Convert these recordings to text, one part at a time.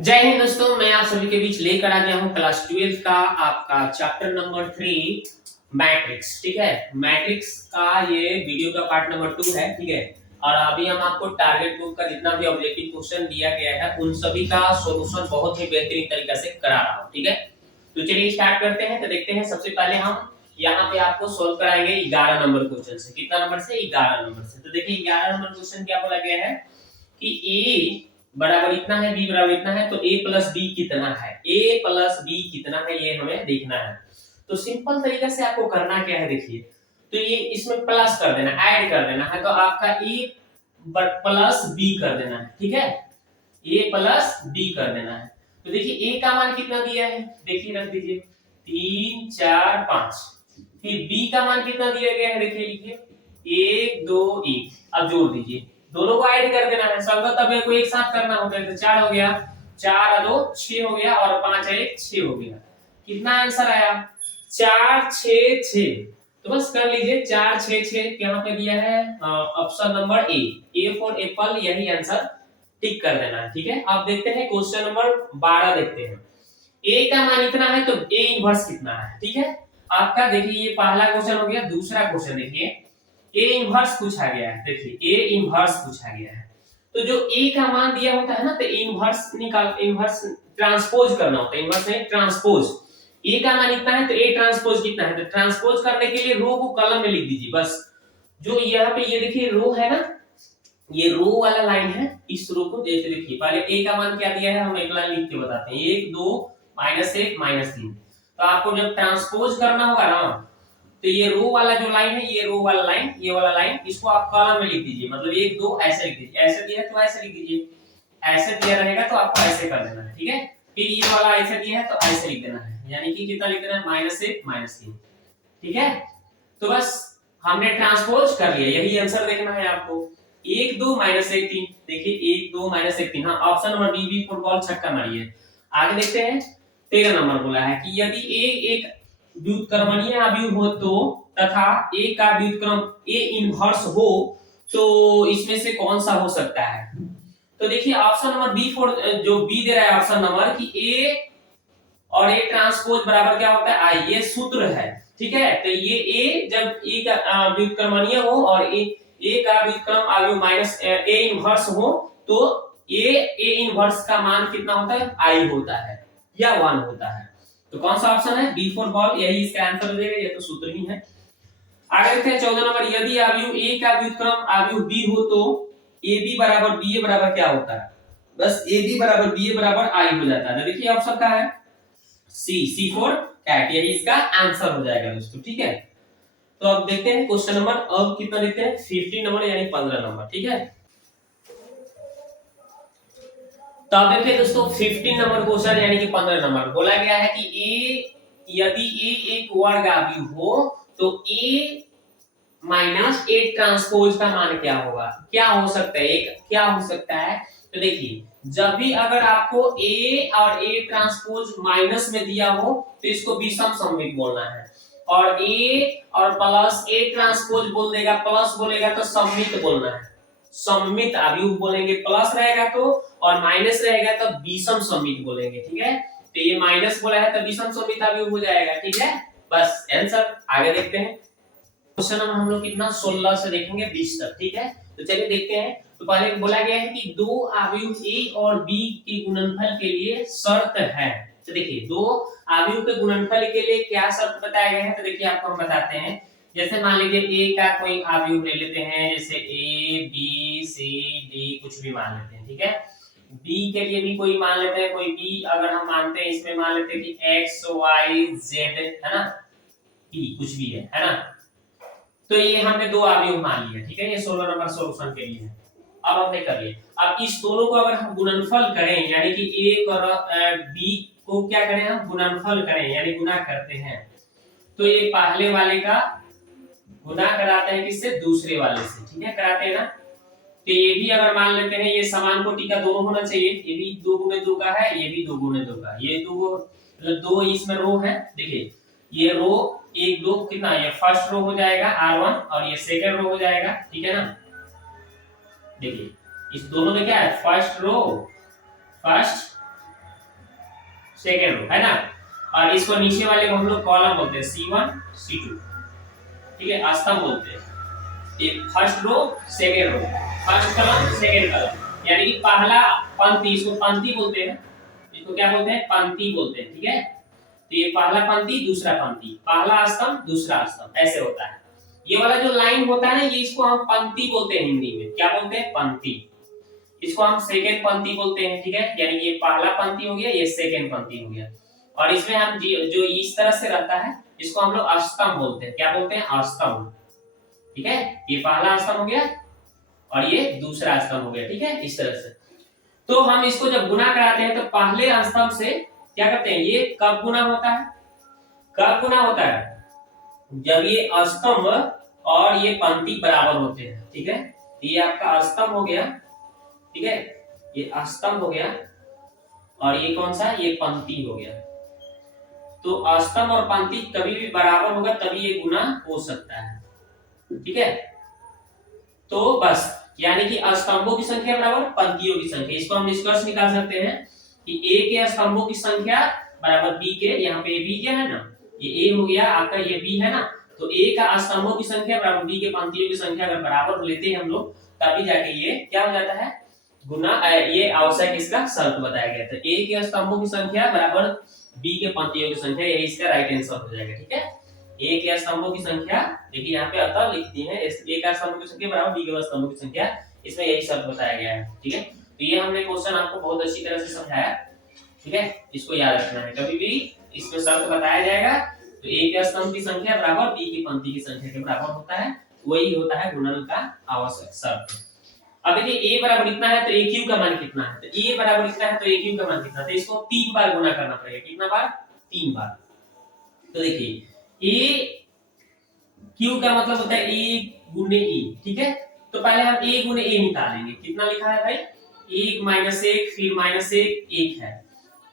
जय हिंद दोस्तों, मैं आप सभी के बीच लेकर आ गया हूं क्लास 12 का आपका चैप्टर नंबर 3 मैट्रिक्स। ठीक है, मैट्रिक्स का ये वीडियो का पार्ट नंबर 2 है। ठीक है, और अभी हम आपको टारगेट बुक का जितना भी ऑब्जेक्टिव क्वेश्चन दिया गया है उन सभी का सॉल्यूशन बहुत ही बेहतरीन तरीके से करा रहा हूं। ठीक है, तो चलिए स्टार्ट करते हैं। तो देखते हैं, सबसे पहले हम यहाँ पे आपको सोल्व कराएंगे 11 नंबर क्वेश्चन से। कितना नंबर से? 11 नंबर से। तो देखिए 11 नंबर क्वेश्चन क्या बोला गया है कि ए बराबर इतना है, बी बराबर इतना है, तो a प्लस बी कितना है, a प्लस बी कितना है ये हमें देखना है। तो सिंपल तरीके से आपको करना क्या है, देखिए तो ये इसमें प्लस कर देना, ऐड कर देना है, तो आपका a प्लस बी कर देना है। ठीक है, a प्लस बी कर देना है। तो देखिए a का मान कितना दिया है, देखिए रख दीजिए 3 4 5। फिर b का मान कितना दिया गया है, देखिए लिखिए 1 2 1। अब जोड़ दीजिए, दोनों को ऐड कर देना है, संगत अब को एक साथ करना होता है। तो 4 हो गया, 4 और 2 6 हो गया, और 5 और 1 6 हो गया। कितना आंसर आया? 4 6 6। तो बस कर लीजिए 4 6 6 यहाँ पे दिया है option number A for Apple, यही आंसर टिक कर देना है। ठीक है, अब देखते हैं क्वेश्चन नंबर 12 देखते हैं। ए का मान इतना है तो ए इनवर्स कितना है। ठीक है, आपका देखिए ये पहला क्वेश्चन हो गया। दूसरा क्वेश्चन देखिए, ए इनवर्स पूछा गया है। देखिए ए इनवर्स पूछा गया है, तो जो ए का मान दिया होता है ना, तो इनवर्स निकाल, इनवर्स ट्रांसपोज करना होता है। इनवर्स नहीं, ट्रांसपोज। ए का मान इतना है तो ए ट्रांसपोज कितना है, तो ट्रांसपोज करने के लिए रो को कॉलम में लिख दीजिए बस। जो यहाँ पे ये देखिए रो है ना, ये रो वाला लाइन है, इस रो को जैसे देखिए पहले ए का मान क्या दिया है हम एक लाइन लिख के बताते हैं, 1 2 -1 -3। तो आपको जब ट्रांसपोज करना होगा ना, तो ये रो वाला जो लाइन है, ये रो वाला लाइन, ये वाला लाइन, इसको आप कॉलम में लिख दीजिए। मतलब 1 2 ऐसे लिख दीजिए, ऐसे दिया है तो ऐसे लिख दीजिए, ऐसे दिया रहेगा तो आपको ऐसे कर देना है। ठीक है, फिर ये वाला ऐसे दिया है तो ऐसे लिख देना है, यानी कि कितना लिख देना है, -1 -3। ठीक है, तो बस हमने ट्रांसपोज कर लिया, यही आंसर देखना है आपको। 1 2 -1 3। देखिए 1 2 -1 3। हाँ, ऑप्शन नंबर बी फुटबॉल छक्का मारिए। आगे देखते हैं, 13 नंबर बोला है कि यदि ए एक व्युत्क्रमणीय अवयव हो तो तथा ए का व्युत्क्रम ए इनवर्स हो तो इसमें से कौन सा हो सकता है। तो देखिए ऑप्शन नंबर बी फॉर जो बी दे रहा है ऑप्शन नंबर कि ए और ए ट्रांसपोज बराबर क्या होता है, आई, ये सूत्र है। ठीक है, तो ये ए जब ए का व्युत्क्रमणीय हो और ए का व्युत्क्रम अवयव माइनस ए इनवर्स हो तो ए इनवर्स का मान कितना होता है, आई होता है या 1 होता है। तो कौन सा ऑप्शन है, बी फॉर बॉल, यही इसका आंसर हो जाएगा, ये तो सूत्र ही है। आगे देखते हैं 14 नंबर, यदि अवयव ए का व्युत्क्रम अवयव बी हो तो ए बी बराबर बी ए बराबर क्या होता है, बस ए बी बराबर बी ए बराबर आई हो जाता है। देखिए ऑप्शन का है सी फॉर कैट, यही इसका आंसर हो जाएगा दोस्तों। ठीक है, तो अब देखते हैं क्वेश्चन नंबर, अब कितना देखते हैं 15 नंबर यानी 15 नंबर। ठीक है, तो अब देखिए दोस्तों 15 नंबर क्वेश्चन यानी कि 15 नंबर बोला गया है कि ए यदि ए एक वर्ग अवयव हो तो ए माइनस ए ट्रांसपोज का मान क्या होगा, क्या हो सकता है, एक क्या हो सकता है। तो देखिए जब भी अगर आपको ए और ए ट्रांसपोज माइनस में दिया हो तो इसको विषम सममित बोलना है, और ए और प्लस ए ट्रांसपोज बोल देगा, प्लस बोलेगा तो सममित बोलना है। सममित अवयव बोलेंगे प्लस रहेगा तो, और माइनस रहेगा तो विषम सममित बोलेंगे। ठीक है, तो ये माइनस बोला है तो विषम सममित अवयव हो जाएगा। ठीक है, बस आंसर। आगे देखते हैं क्वेश्चन नंबर हम लोग कितना 16 से देखेंगे 20 तक। ठीक है, तो चलिए देखते हैं। तो पहले बोला गया है कि दो अवयव ए और बी के गुणनफल के लिए शर्त है। तो देखिए दो अवयव के गुणनफल के लिए क्या शर्त बताया गया है, तो देखिए आपको हम बताते हैं। जैसे मान लीजिए ए का कोई अवयव ले लेते हैं, जैसे ए बी सी डी कुछ भी मान लेते हैं। ठीक है, बी के लिए भी कोई मान लेते हैं, कोई बी अगर हम मानते हैं, इसमें मान लेते हैं कि एक्स वाई जेड है ना, बी कुछ भी है ना। तो ये हमने दो अवयव मान लिया। ठीक है, ये 16 नंबर सॉल्यूशन के लिए है। अब हमने कर लिया। अब इस दोनों को अगर हम गुणनफल करें, यानी कि ए और बी को क्या करें, हम गुणनफल करें यानी गुना करते हैं, तो ये पहले वाले का गुना कराते हैं किससे, दूसरे वाले से। ठीक है, कराते हैं ना। तो ये भी अगर मान लेते हैं, ये समान कोटि का दोनों होना चाहिए, ये भी 2 गुने 2 का है, ये भी 2 गुने 2 का, ये दो मतलब दो इसमें रो है। देखिए ये रो 1 2 कितना, ये फर्स्ट रो हो जाएगा R1 और ये सेकंड रो हो जाएगा। ठीक है ना, देखिए इस दोनों में क्या है, first row first second row है ना, और इसको नीचे वाले को हम लोग कॉलम बोलते हैं, C1 C2, ठीक है, स्तंभ बोलते हैं। ये first row second row, first column second column, यानी कि पहला पंक्ति, इसको पंक्ति बोलते हैं, इसको क्या बोलते हैं, पंक्ति बोलते हैं, ठीक है। तो ये पहला पंक्ति दूसरा पंक्ति, पहला स्तंभ दूसरा स्तंभ, ऐसे होता है। ये वाला जो लाइन होता है ना, ये इसको हम पंक्ति बोलते हैं, हिंदी में क्या बोलते हैं, पंक्ति। इसको हम सेकेंड पंक्ति बोलते हैं, ठीक है, यानी कि ये पहला पंक्ति हो गया, ये सेकेंड पंक्ति हो गया। और इसमें हम जो इस तरह से रहता है, इसको हम लोग स्तंभ बोलते हैं, क्या बोलते हैं, स्तंभ, ठीक है। ये पहला स्तंभ हो गया और ये दूसरा स्तंभ हो गया, ठीक है, इस तरह से। तो हम इसको जब गुना कराते हैं तो पहले स्तंभ से क्या करते हैं, ये कब गुना होता है, कब गुना होता है, जब ये स्तंभ और ये पंक्ति बराबर होते हैं, ठीक है। ये आपका स्तंभ हो गया, ठीक है, ये स्तंभ हो गया, और ये कौन सा, ये पंक्ति हो गया। तो स्तंभ और पंक्ति कभी भी बराबर होगा तभी ये गुना हो सकता है, ठीक है। तो बस, यानी कि स्तंभों की संख्या बराबर पंक्तियों की संख्या, इसको हम निष्कर्ष निकाल सकते हैं कि ए के स्तंभों की संख्या बराबर बी के, यहाँ पे बी क्या है ना, ये ए हो गया आपका, ये बी है ना, तो ए का स्तंभों की संख्या बराबर बी के पंक्तियों की संख्या अगर बराबर लेते हैं हम लोग, तभी जाके ये क्या हो जाता है, गुना। ये आवश्यक इसका शर्त बताया गया था, ए के स्तंभों की संख्या बराबर बी के पंक्तियों की संख्या, यही इसका राइट आंसर हो जाएगा, ठीक है। ए के स्तंभों की संख्या, देखिए यहाँ पे अतः लिख दी है, ए का स्तंभ की संख्या बराबर बी के स्तंभों की संख्या, इसमें यही शर्त बताया गया है, ठीक है। तो ये हमने क्वेश्चन आपको बहुत अच्छी तरह से समझाया, ठीक है, इसको याद रखना है, कभी भी इसमें शर्त बताया जाएगा तो ए के स्तंभ की संख्या बराबर बी की पंक्ति की संख्या के बराबर होता है, वही होता है गुणन का आवश्यक शर्त। अब देखिए a बराबर इतना है तो a क्यूब का मान कितना है, तो a बराबर इतना है तो a क्यूब का मान कितना है, तो इसको 3 बार गुना करना पड़ेगा, कितना बार, 3 बार। तो देखिए a क्यूब का मतलब होता है a गुने a, ठीक है। तो पहले हम a गुने a निकालेंगे, कितना लिखा है भाई, 1 माइनस 1 फिर माइनस 1 1 है,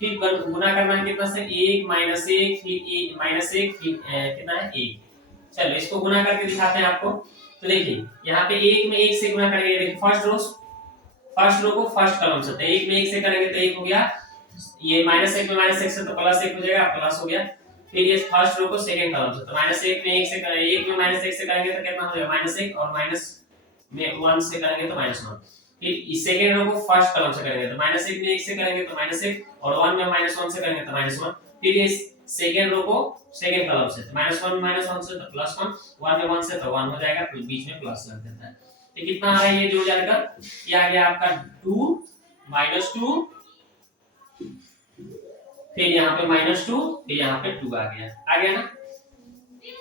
फिर गुना करना है कितना से, 1 माइनस 1 फिर 1 माइनस 1 फिर कितना है 1। चलो इसको गुना करके दिखाते हैं आपको। तो देखिए यहाँ पे 1 में 1 से गुना करेंगे, देखिए फर्स्ट रो को फर्स्ट कॉलम से, तो 1 में 1 से करेंगे तो 1 हो गया, ये माइनस 1 में माइनस 1 से तो प्लस 1 हो जाएगा, प्लस हो गया। फिर ये फर्स्ट रो को सेकंड कॉलम से, तो माइनस 1 में 1 से करेंगे, 1 में माइनस 1 से करेंगे तो कितना हो जाएगा, माइनस 1, और माइनस में 1 से करेंगे तो माइनस 1। फिर इस सेकंड रो को फर्स्ट कॉलम से करेंगे तो माइनस 1 में 1 से करेंगे तो माइनस 1, और 1 में माइनस 1 से करेंगे तो माइनस 1। फिर ये सेकंड रो को सेकंड कॉलम से, तो माइनस 1 से तो प्लस 1, 1 में 1 से तो 1 हो जाएगा, फिर बीच में प्लस लग जाता है। तो कितना आ रहा है, ये जोड़ जाएगा, ये आ गया आपका 2 -2, फिर यहाँ पे -2, फिर यहाँ पे 2 आ गया ना।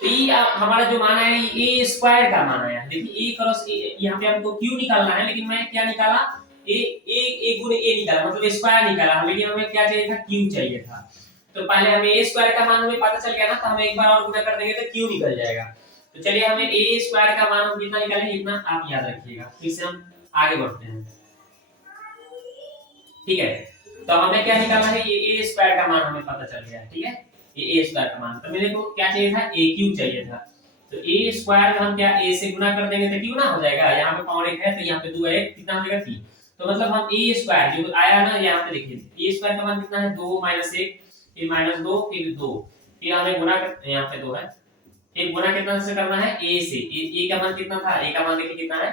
तो ये हमारा जो मान आया ये a स्क्वायर का मान आया, देखिए a क्रॉस a, यहाँ पे हमको q निकालना है, लेकिन मैं क्या निकाला, a गुने a निकाला, मतलब स्क्वायर निकाला, लेकिन हमें क्या चाहिए था, q चाहिए था। तो पहले हमें a स्क्वायर का मान हमें पता चल गया ना, तो हम एक बार और गुना कर देंगे तो q निकल जाएगा। तो चलिए हमें a स्क्वायर का मान हम कितना निकालेंगे, इतना आप याद रखिएगा, फिर से हम आगे बढ़ते हैं, ठीक है। तो हमें क्या निकालना है, ये a स्क्वायर का मान हमें पता चल गया, ठीक है, ये a स्क्वायर का मान। तो मेरे को क्या चाहिए था, a क्यूब चाहिए था, तो a स्क्वायर का हम क्या a से गुना कर देंगे तो क्यों ना हो जाएगा, यहाँ पे पावर 1 है तो यहाँ पे 2 है, कितना हो जाएगा 3। तो मतलब हम a स्क्वायर जो आया ना, यहाँ पे देखिए a स्क्वायर का मान कितना है, 2 - 1 फिर -2 फिर 2, फिर हमें गुना कर, यहाँ पे 2 है, फिर गुना कितना से करना है, a से, a का मान कितना था, a का मान देखिए कितना है,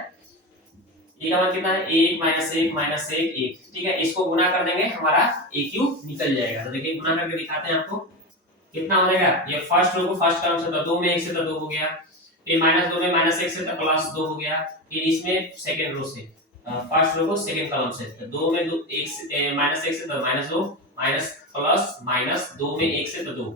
a का मान कितना है, 1 -1 -1 1, ठीक है। इसको गुना कर देंगे, हमारा a क्यूब निकल जाएगा। तो देखिए गुना करके दिखाते हैं आपको, कितना हो जाएगा, ये फर्स्ट रो को फर्स्ट कॉलम से, तो 2 में 1 से तो 2 हो गया, फिर -2 में -1 से तो +2 हो गया, फिर इसमें सेकंड रो से फर्स्ट रो को सेकंड कॉलम से, तो 2 में 1 से -1 से तो -2 माइनस प्लस माइनस 2 में 1 से तो 2,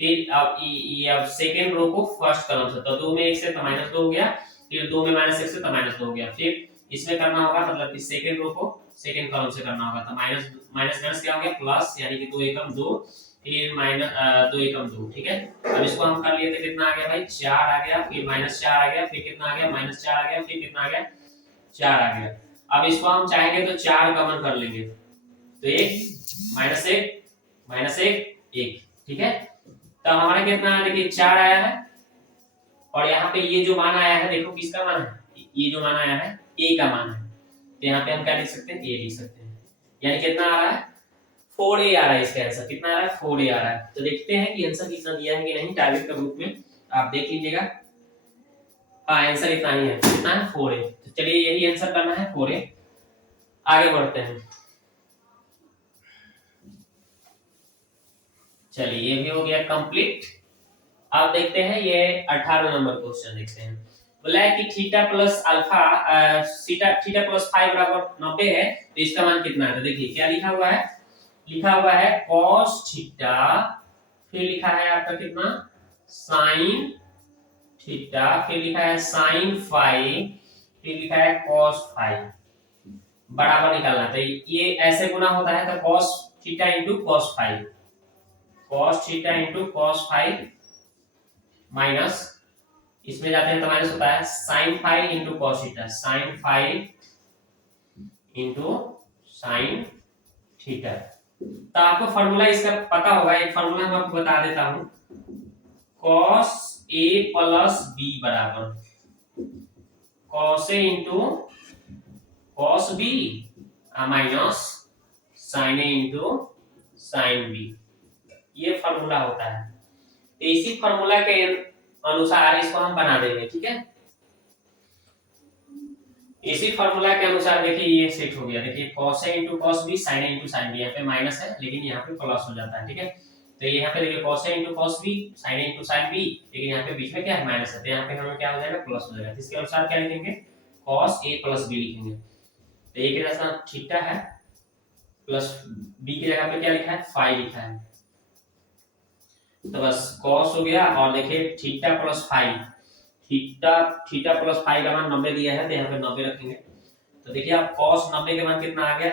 फिर अब ये अब सेकंड रो को फर्स्ट कॉलम से, तो 2 में 1 से तो -2 हो गया, फिर 2 में -1 से तो -2 हो गया, फिर इसमें करना होगा, मतलब कि सेकंड रो को सेकंड कॉलम से करना होगा, तो माइनस माइनस क्या हो गया, प्लस, यानी कि 2 एकम 2, फिर माइनस 2 एकम 2, ठीक है। अब इसको हम कर लिए थे, कितना आ गया भाई, 4 आ गया, फिर -4 आ गया, फिर कितना आ गया, -4 आ गया, फिर कितना आ गया, 4 आ गया। अब इसको हम चाहेंगे तो 4 कॉमन कर लेंगे, तो 1 -1 1, ठीक है। तो हमारा कितना है, देखिए 4 आया है, और यहाँ पे ये जो मान आया है, देखो किसका मान है, ये जो मान आया है a का मान है, तो यहाँ पे हम क्या लिख सकते हैं, a लिख सकते हैं, यानी कितना आ रहा है 4a आ रहा है इसका आंसर। कितना आ रहा है? 4a आ रहा है। तो देखते हैं कि आंसर कितना दिया है कि नहीं टारगेट का ग्रुप में, आप देख लीजिएगा। हाँ, आंसर इतना ही है। कितना है? 4a। तो चलिए यही आंसर करना है, 4a। आगे बढ़ते हैं। चलिए ये भी हो गया कंप्लीट। अब देखते हैं ये 18 नंबर क्वेश्चन देखते हैं। बोला है कि theta plus alpha theta plus five बराबर 90 है, तो इसका मान कितना है? तो देखिए क्या लिखा हुआ है, लिखा हुआ है cos थीटा, फिर लिखा है आपका कितना sin थीटा, फिर लिखा है sin फाइव, फिर लिखा है cos फाइव, बराबर निकालना है। तो ये ऐसे गुना होता है तो cos theta into cos five, cos theta into cos five minus, इसमें जाते हैं तो माइनस होता है sin five into cos theta, sin five into sin theta. तो आपको फॉर्मूला इसका पता होगा, एक फॉर्मूला मैं आपको बता देता हूं, cos a प्लस b बराबर cos a into cos b minus sin a into sin b, ये फॉर्मूला होता है। तो इसी फॉर्मूला के अनुसार इसको हम बना देंगे, ठीक है। इसी फॉर्मूला के अनुसार देखिए ये सेट हो गया। देखिए cos a into cos b sin a into sin b, यहाँ पे माइनस है लेकिन यहाँ पे प्लस हो जाता है, ठीक है। तो ये यहाँ पे देखिए cos a into cos b sin a into sin b, लेकिन यहाँ पे बीच में क्या है? माइनस है, तो यहाँ पे हमें क्या हो जाएगा? प्लस हो जाएगा। इसके अनुसार क्या लिखेंगे? cos a प्लस b लिखेंगे। तो a के जैसा थीटा है प्लस b की जगह पे क्या लिखा है? फाइव लिखा है। तो बस cos हो गया, और देखिए theta plus five, theta plus five का मान 90 दिया है, तो यहाँ पे 90 रखेंगे। तो देखिए आप cos 90 के मान कितना आ गया?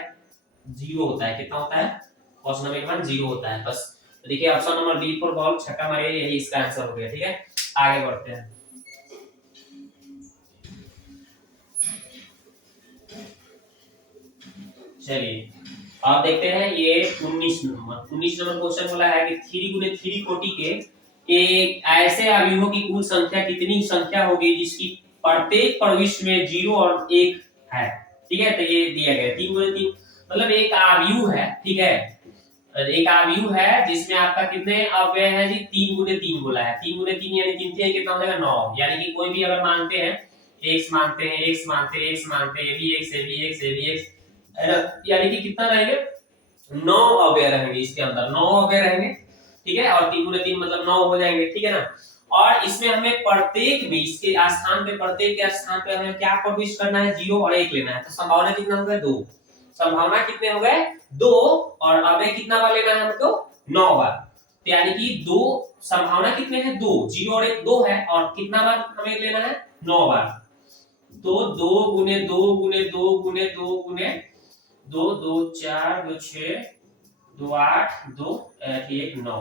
0 होता है। कितना होता है? cos 90 के मान 0 होता है। बस तो देखिए option number B for ball, छक्का मारिए, यही इसका आंसर हो गया, ठीक है। आगे बढ़ते हैं। चलिए अब देखते हैं ये 19 नंबर क्वेश्चन बोला है कि 3 गुने 3 कोटि के एक ऐसे अवयवों की कुल संख्या कितनी संख्या होगी जिसकी प्रत्येक प्रविष्ट में 0 और 1 है, ठीक है। तो ये दिया गया 3 गुने 3, मतलब एक अवयव है, ठीक है। एक अवयव है जिसमें आपका कितने अवयव है जी? 3 गुने 3 बोला है। 3 गुने 3 यानी कितने, कितना हो जाएगा? 9। यानी कि कोई भी अगर मानते हैं x मानते हैं, x मानते हैं, x मानते हैं, ये भी x, ये भी x, ये भी x, यानी कि कितना रहेंगे? 9 अवयव रहेंगे इसके अंदर, 9 अवयव रहेंगे, ठीक है। और 3 गुने 3 मतलब 9 हो जाएंगे, ठीक है ना। और इसमें हमें प्रत्येक में इसके स्थान पे, प्रत्येक के स्थान पे हमें क्या प्रविष्ट करना है? 0 और 1 लेना है। तो संभावना कितना हो गया? 2। संभावना कितने हो गए? 2। और अवयव कितना बार लेना है हमको? 9 बार। तो यानी कि 2 संभावना कितने हैं? 2, 0 और 1 2 है, और कितना बार हमें लेना है? 9 बार। तो 2 गुने 2 गुने 2 गुने 2 गुने 2, 2 4, 2 6, 2 8, 2 1 9,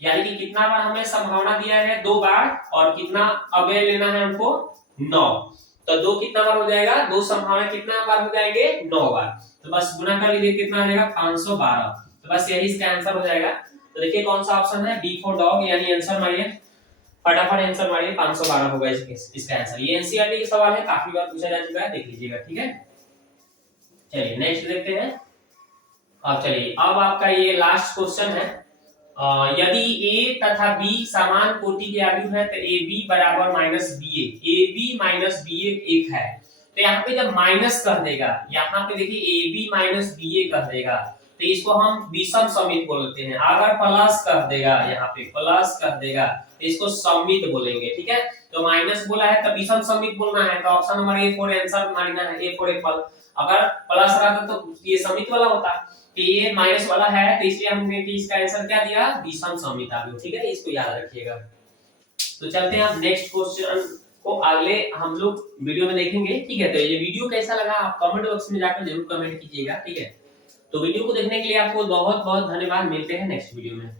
यानी कि कितना बार हमें संभावना दिया है? 2 बार। और कितना अवयव लेना है हमको? 9। तो 2 कितना बार हो जाएगा? 2 संभावना कितना बार हो जाएंगे? 9 बार। तो बस गुना कर लीजिए, कितना आ जाएगा? 512। तो बस यही इसका आंसर हो जाएगा। तो देखिए कौन सा ऑप्शन है? डी फॉर डॉग, यानी आंसर मारिए, फटाफट आंसर मारिए। 512 होगा इसका आंसर। ये एनसीईआरटी का सवाल है, काफी बार पूछा जा चुका है, देख लीजिएगा, ठीक है। चलिए नेक्स्ट देखते हैं। अब चलिए अब आपका ये लास्ट क्वेश्चन है। यदि a तथा b समान कोटि के अवयव है तो ab बराबर minus ba, ab minus ba 1 है। तो यहाँ पे जब माइनस कर देगा, यहाँ पे देखिए ab माइनस ba कर देगा, तो इसको हम विषम समित बोलते हैं। अगर प्लस कर देगा, यहाँ पे प्लस कर देगा, तो इसको समित बोलेंगे, ठीक है। तो माइनस बोला है तो विषम समित बोलना है। तो option number A for answer मारना है, ए फॉर एप्पल। अगर प्लस रहता तो ये समित वाला होता, तो ये माइनस वाला है, तो इसलिए हमने इसका आंसर क्या दिया? विषम समित आ गया, ठीक है। इसको याद रखिएगा। तो चलते हैं अब नेक्स्ट क्वेश्चन को अगले हम लोग वीडियो में देखेंगे, ठीक है। तो ये वीडियो कैसा लगा आप कमेंट बॉक्स में जाकर जरूर कमेंट कीजिएगा, ठीक है। तो वीडियो को देखने के लिए आपको बहुत बहुत धन्यवाद। मिलते हैं नेक्स्ट वीडियो में।